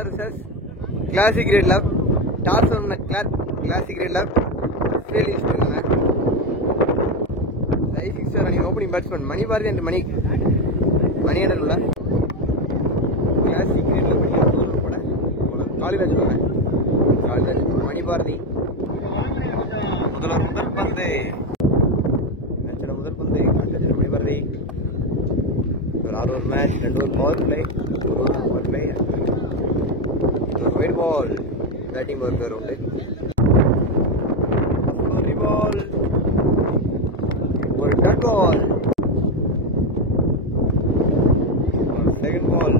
Star vs Classic Red Love. Toss on Classic Red Love. Fairly strong. Rising Star and opening batsman. Money Bharti and Money and Lula. Classic Red Love. College Money Bharti. முதல் பந்து முதல் பந்து Money Bharti. ஒரு match 2 power play white ball batting ஒரு பேர் உண்டு பால் ஒரு டட் பால் second ball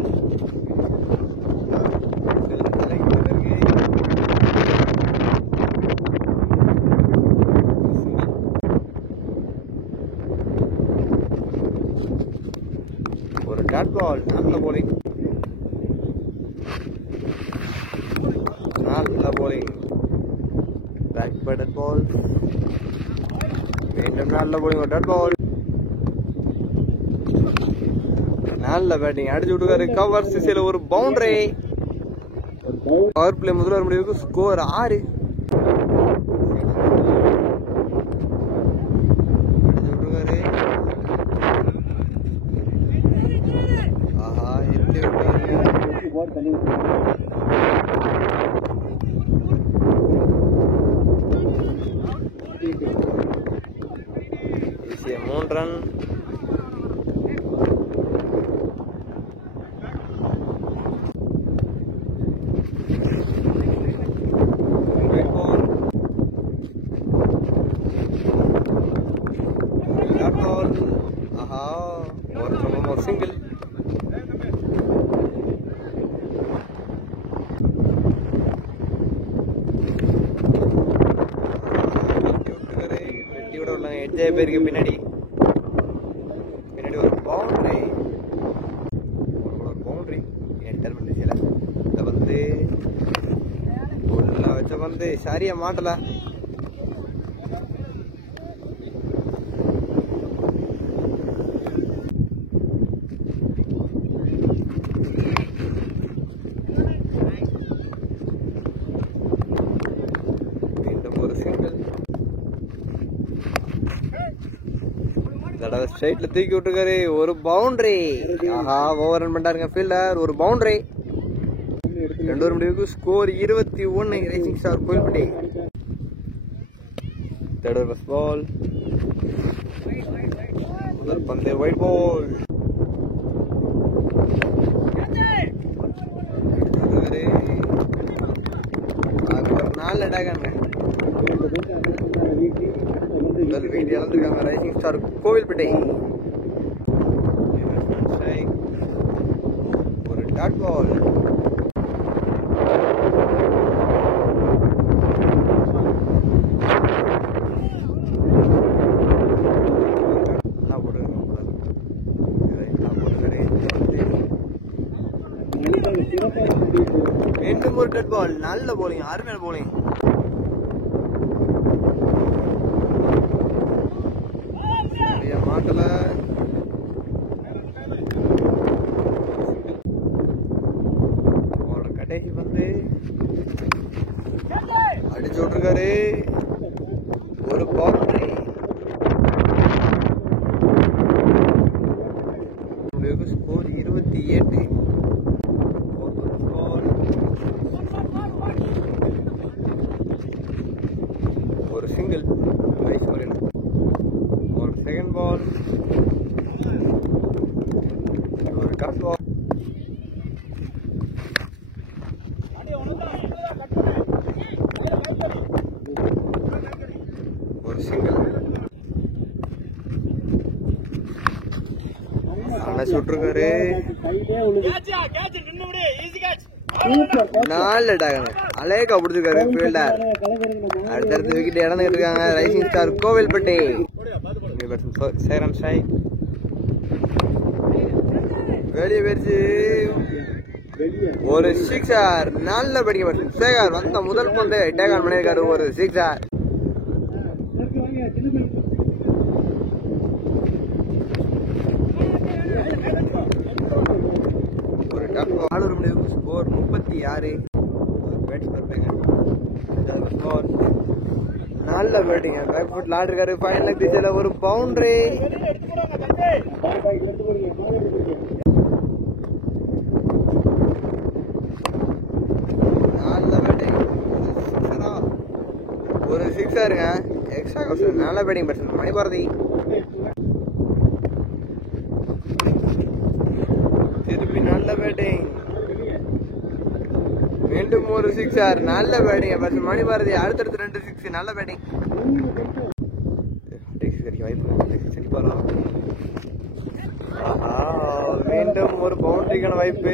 ஒரு டாட் பால் நல்ல போலிங் பேக் பேட்டட் பால் மீண்டும் நல்ல போலிங் ஒரு டாட் பால் நல்ல பேட்டிங் அடிச்சு விட்டுக்காரு கவர் சிசில ஒரு பவுண்டரி பவர் பிளே முதல்வர் முடிவுக்கு ஸ்கோர் 6 அடிச்சு விட்டுக்காரு ஆஹா எத்தி விட்டாரு ஈஸியா 3 ரன் ஆஹா ஒரு சிங்கிள் எட்ஜாய் பேருக்கு பின்னாடி ஒரு பவுண்டரி இதை வந்து உள்ள வச்ச வந்து சரியா மாட்டல தடவை ஸ்ட்ரைட்ல தூக்கி விட்டுருக்காரு ஒரு பவுண்டரி ஆஹா ஓவர் ரன் பண்ணிட்டாருங்க ஃபீல்டர் ஒரு பவுண்டரி 2 முடிவுக்கு score 21 rising star Kovilpatti third over ball முதல் பந்து ஒயிட் பால் நாலு அடாகாங்க வீட்டு இழந்திருக்காங்க ரைசிங் ஸ்டார் கோவில்பேட்டை ஒரு டாட் பால் மீண்டும் ஒரு டட் பால் நல்ல போலிங் அருமையான போலிங் மாட்டல கடைசி வந்து அடிச்சு விட்டுருக்காரு ஒரு பவுண்டரி ஸ்கோர் 28 ஒரு சிங்கிள் ஒரு செகண்ட் பால் ஒரு டாட் பால் ஒரு சிங்கிள் அணைச்சு விட்டுருக்காரு நாலு டாகங்க அலேக்கா பிடிச்சிருக்காரு ஃபீல்டர் அடுத்தடுத்து விக்கெட் இறந்துட்டு இருக்காங்க ரைசிங் ஸ்டார் கோவில்பட்டி சேரம் சாய் வெளியே போயிடுச்சு ஒரு சிக்ஸர் நல்ல படிக்க சேகர் வந்த முதல் பந்து டேக் ஆன் பண்ணியிருக்காரு ஒரு சிக்ஸர் ஒரு டப் ஆலூர் முடிவு ஸ்கோர் 30 56. நல்ல பேட்டிங்க. பேக் ஃபுட் ஆடிருக்காரு. ஃபைனல் திசையில ஒரு பவுண்டரி. நல்ல பேட்டிங். ஒரு சிக்ஸருங்க. Extra question. நல்ல பேட்டிங் பேட்ஸ்மேன் மணிபாரதி. திருப்பி நல்ல பேட்டிங். மீண்டும் ஒரு சிக்ஸர். நல்ல பேட்டிங் பேட்ஸ்மேன் மணிபாரதி. அடுத்தடுத்து 2 6. நல்ல பேட்டிங். மீண்டும் ஒரு பவுண்டரிக்கான வாய்ப்பு.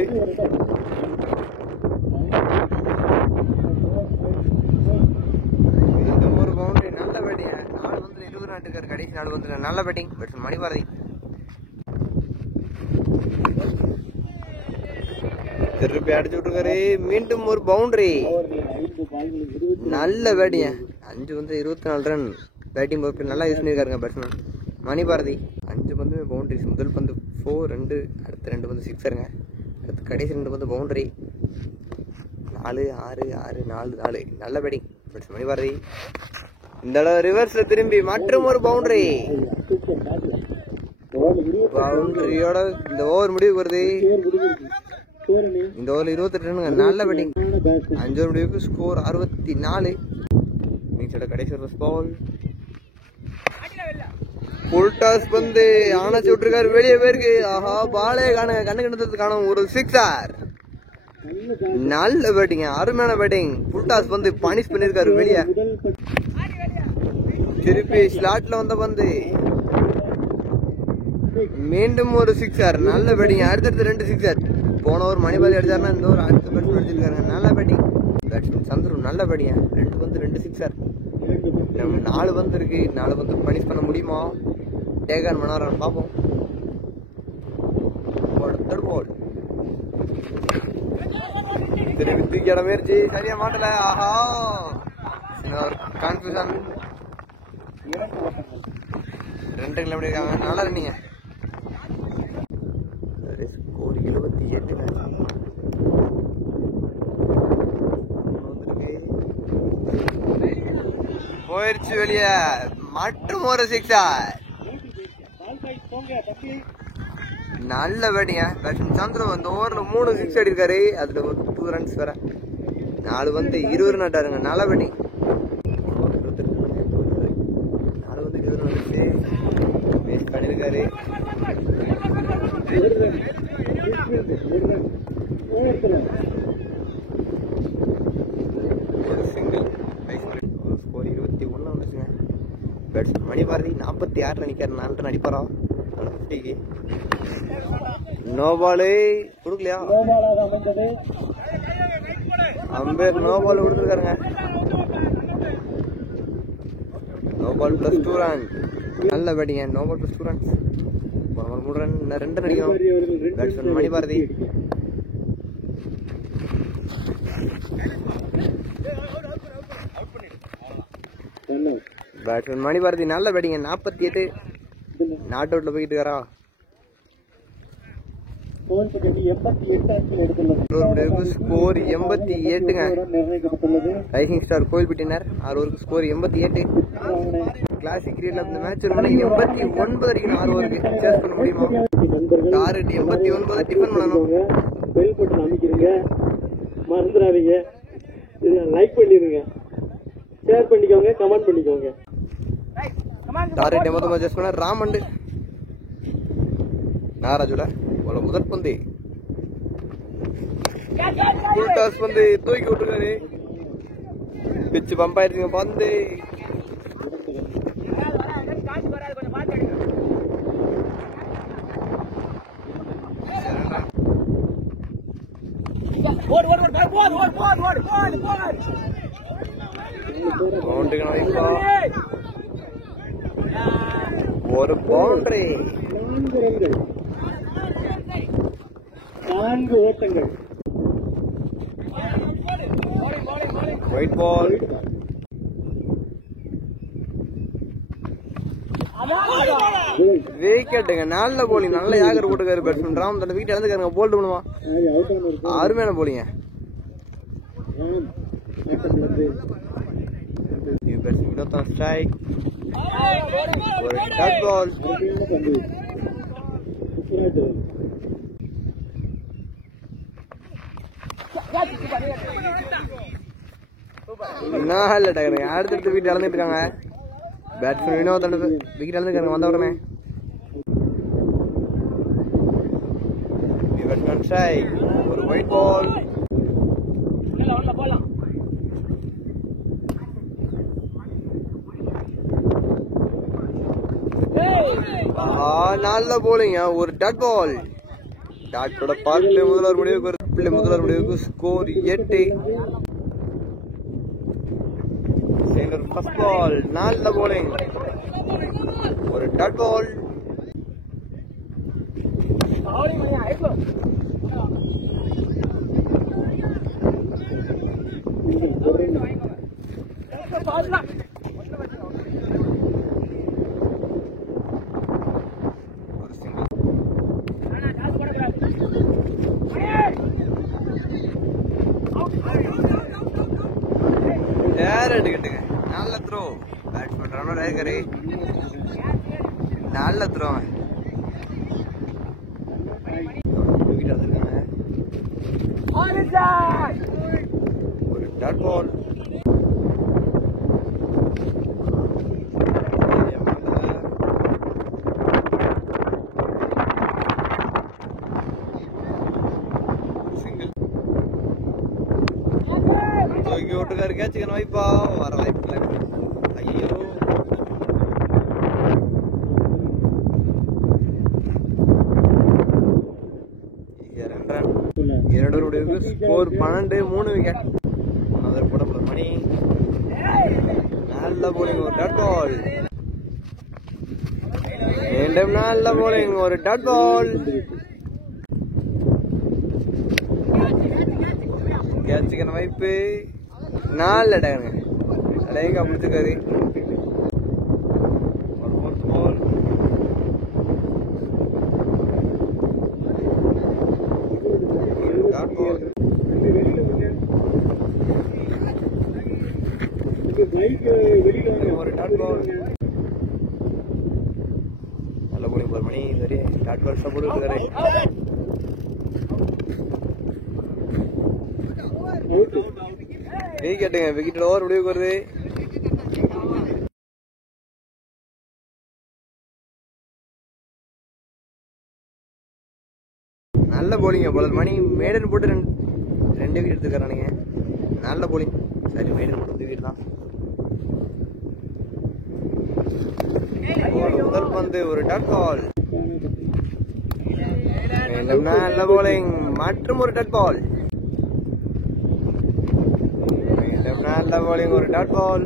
மீண்டும் ஒரு பவுண்டரி. நல்ல பேட்டிங். 4 வந்து 20 நாட்டுக்காரு. கடைசி 4 வந்து நல்ல பேட்டிங் பேட்ஸ்மேன் மணிபாரதி. திருப்பி அடிச்சு விட்டுருக்காரு. மீண்டும் ஒரு பவுண்டரி. நல்ல பேட்டிங்க. 5 வந்து 24 ரன். பேட்டிங் பொறுப்பு நல்லா யூஸ் பண்ணியிருக்காருங்க பேட்ஸ்மேன் மணிபாரதி. 5 பந்து பவுண்டரிஸ். முதல் பந்து 4 2. அடுத்த 2 பந்து சிக்ஸருங்க. அடுத்து கடைசி 2 பந்து பவுண்டரி. 4 6 6 4 4. நல்ல பேட்டிங் பேட்ஸ்மேன் மணிபாரதி. இந்த அளவு ரிவர்ஸ்ல திரும்பி மற்றும் ஒரு பவுண்டரி. பவுண்டரியோட இந்த ஓவர் முடிவுக்கு வருது. இந்த ஓவர் 28 ரன்னுங்க. நல்ல பேட்டிங். 5 ஓவர் முடிவுக்கு ஸ்கோர் 64. கடைசி ஒரு பால். ஃபுல் டாஸ் பந்து ஆனச்சு விட்டுருக்காரு. வெளியே போயிருக்கு. ஆஹா, பாலே காணுங்க. கண்ணு கிணத்து காணும். ஒரு சிக்ஸர். நல்ல பேட்டிங். அருமையான பேட்டிங். ஃபுல் டாஸ் பந்து பனிஷ் பண்ணிருக்காரு வெளியே. திருப்பி ஸ்லாட்ல வந்த பந்து. மீண்டும் ஒரு சிக்ஸர். நல்ல பேட்டிங். அடுத்தடுத்து 2 சிக்ஸர். போன ஒரு மணிபாரதி அடிச்சாருன்னா இந்த ஒரு அடுத்த பேட்ஸ்மேன் அடிச்சிருக்காங்க. நல்ல பேட்டிங் பேட்ஸ்மேன் சந்துரு. நல்ல பேட்டிங். 2 பந்து 2 சிக்ஸர். 4 பந்து இருக்கு. 4 பந்து பனிஷ் பண்ண முடியுமா? டேக் ஆன் பண்ணாரான்னு பார்ப்போம். பால் திருப்பி தூக்கிட முயற்சி. சரியா மாட்டல. ஆஹா, கான்ஃபியூஷன். 2 கிலோமீட்டர் இருக்காங்க. நல்லா இருந்தீங்க. ஸ்கோர் 28. போயிடுச்சு வெளியே. மற்றும் ஒரு சிக்ஸர். நல்ல பேட்டிங்க பேட்ஸ்மேன் சந்திர. அந்த ஓவர்ல 3 சிக்ஸ் அடிருக்காரு. அதுல ஒரு 2 ரன்ஸ் வேற. 4 வந்து 20 நாட்டாருங்க. நல்ல பேட்டிங். 4 வந்து 20 ரன் வேஸ்ட் பண்ணிருக்காரு. ஒரு சிங்கிள். ஸ்கோர் 21 வந்துச்சுங்க. பேட்ஸ்மேன் மணிபாரதி 46 ரன் நிற்கிறார். 4 ரன் அடிப்பாரா 50க்கு? நோ பாலு கொடுக்கலையா? அம்பேர் நோ பால் கொடுத்துருக்காருங்க. No ball plus 2 run. நல்ல பேட்டிங்க. No ball plus 2 runs. 3 run 2 run அடிக்கணும் பேட்ஸ்மேன் மணிபாரதி. பேட்ஸ்மேன் மணிபாரதி நல்ல பேட்டிங்க. 48. நாட் அவுட்ல போயிட்டு இருக்காரா? ஸ்கோர் 88ங்க. ரைசிங் ஸ்டார் கோயில்பட்டினர் 6 ஓவருக்கு ஸ்கோர் 88. கிளாசிக் கிரிக்கெட்ல இந்த மேட்ச் 89 அடிக்கணும். 6 ஓவருக்கு சேஸ் பண்ண முடியுமா? டார்கெட் 89 டிஃபன் பண்ணணும். பெல் பட்டன் அமைக்கிறீங்க, மறந்துடாதீங்க. லைக் பண்ணிருங்க, ஷேர் பண்ணிக்கோங்க, கமெண்ட் பண்ணிக்கோங்க. டார்கெட் 89 சேஸ் பண்ண ராமண்டு நாராஜுல போல முதல் பந்து. ஃபுல் டாஸ் பந்து தூக்கி விட்டுருக்காரு. பிச்சு பம்ப் ஆயிடுச்சுங்க பந்து. ஒரு பவுண்டரி, 4 ஓட்டங்கள். White ball. விக்கெட்டுங்க. நல்ல போலிங், நல்ல யாகர் போட்டுக்காரு பேட்ஸ்மேன் ராம். தன் விக்கெட் இழந்துக்காருங்க. போல்ட் பண்ணுவான். அருமையான போலிங்க. New batsman Vinod on strike. For a dot ball. நல்ல டகருங்க. அடுத்தடுத்து விக்கெட் இழந்துட்டு இருக்காங்க. பேட்ஸ்மேன் வினோத் விக்கெட் இழந்துருக்காங்க வந்த உடனே. Batsman strike. ஒரு ஒயிட் பால். நல்ல போலிங்க. ஒரு டாட் பால். டாட்டோட பார்ட்ல முதல்வர் முடிவுக்கு ஸ்கோர் 8. First ball. நல்ல போலிங். ஒரு டாட் பால். எடுக்கட்டுங்க. நல்ல த்ரோ. பேட்ஸ்மேன் ரன்னர் ஆயிருக்காரு. நல்ல த்ரோ. ஒரு டாட் பால். ஓட்டுக்காரு கேட்சுக்கணும். வாய்ப்பா வர வாய்ப்பு இல்லை. ஐயோ இரண்டு ரன். ஸ்கோர் 12. 3 விக்கெட். போட மணி. நல்ல போலிங். ஒரு டாட் பால். மீண்டும் நல்ல போலிங். ஒரு டாட் பால். கேட்சுக்கணும். வாய்ப்பு. நல்ல டகருங்க. அடையங்க முடிச்சுக்காரு. ஒரு டாட் பால். நல்ல போலிங் பால் மணி. சரி டாட் பால் சப்போர்ட் இருக்காரு. விக்கெட்டுங்க. விக்கெட் ஓவர் முடிவுக்கு வருது. நல்ல போலிங்க. போலர் மணி மேடன் போட்டு 2 விக்கெட் எடுத்துக்கிறானுங்க. நல்ல போலிங். சரி மேடன் போட்டு விக்கெட் தான். முதல் பந்து. ஒரு டாட் பால். நல்ல போலிங். மற்றும் ஒரு டாட் பால். நல்ல போலிங். ஒரு டாட் பால்.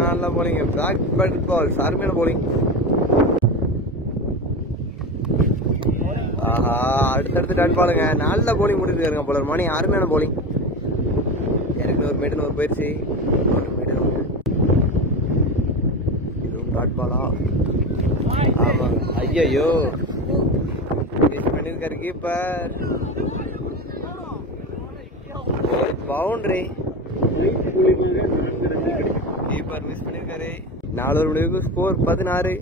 நல்ல போலிங். Back bat ball. அருமையான போலிங். ஆஹா அடுத்தடுத்து டாட் பாலுங்க. நல்ல போலிங் முடிச்சிருக்காருங்க போலர் மணி. அருமையான போலிங். எனக்கு ஒரு மேடன் ஒரு போயிடுச்சு. இதுவும் டாட் பாலா? ஆமாங்க. ஐயோ பண்ணிருக்காரு கீப்பர். பவுண்டரி. கீப்பர் மிஸ் பண்ணிருக்காரு. 4 முடிவுக்கு ஸ்கோர் 16.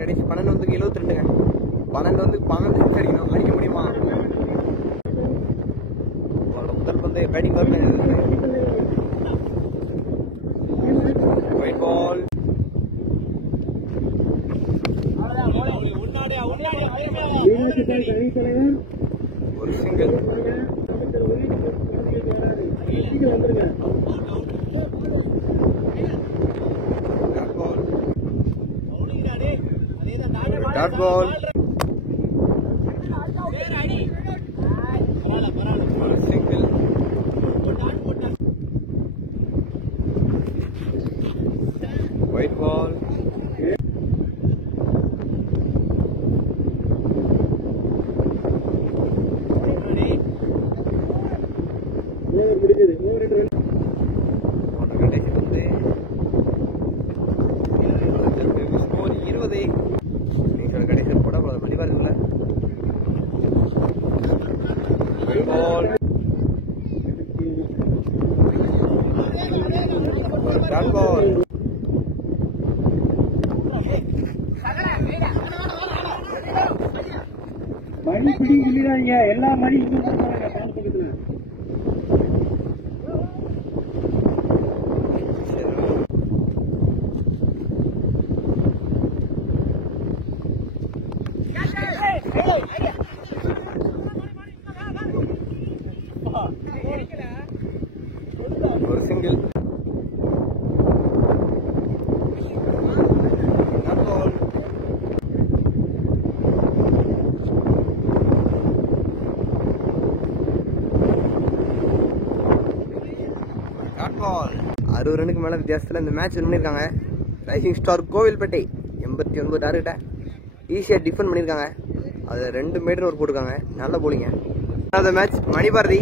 கடைசி 12 வந்து 72ங்க. 12 வந்து 12 சிக்ஸ் அடிக்கணும். அடிக்க முடியுமா? முதல் பந்து பேட்டிங் ஒயிட் பால். ஒரு சிங்கிள். Dot ball. ஒரு சிங்கிள். White ball. ஸ்கோர் 20. நீங்கள் கடைசி போட மணி பாருங்களேன். Dot ball. மணி பிடி சொல்லிடாதீங்க, எல்லா மணி பக்கத்துல. ஒரு சிங்கிள். Dot ball. 60 ரனுக்கு மேல வித்தியாசத்துல இந்த மேட்ச் வின் பண்ணிருக்காங்க. ரைசிங் ஸ்டார் கோவில்பேட்டை 89 டார்கெட்டை ஈஸியா டிஃபெண்ட் பண்ணிருக்காங்க. அதுல 2 மேடன் ஒரு போட்டுருக்காங்க. நல்ல போலிங்க. அந்த மேட்ச் மணிபாரதி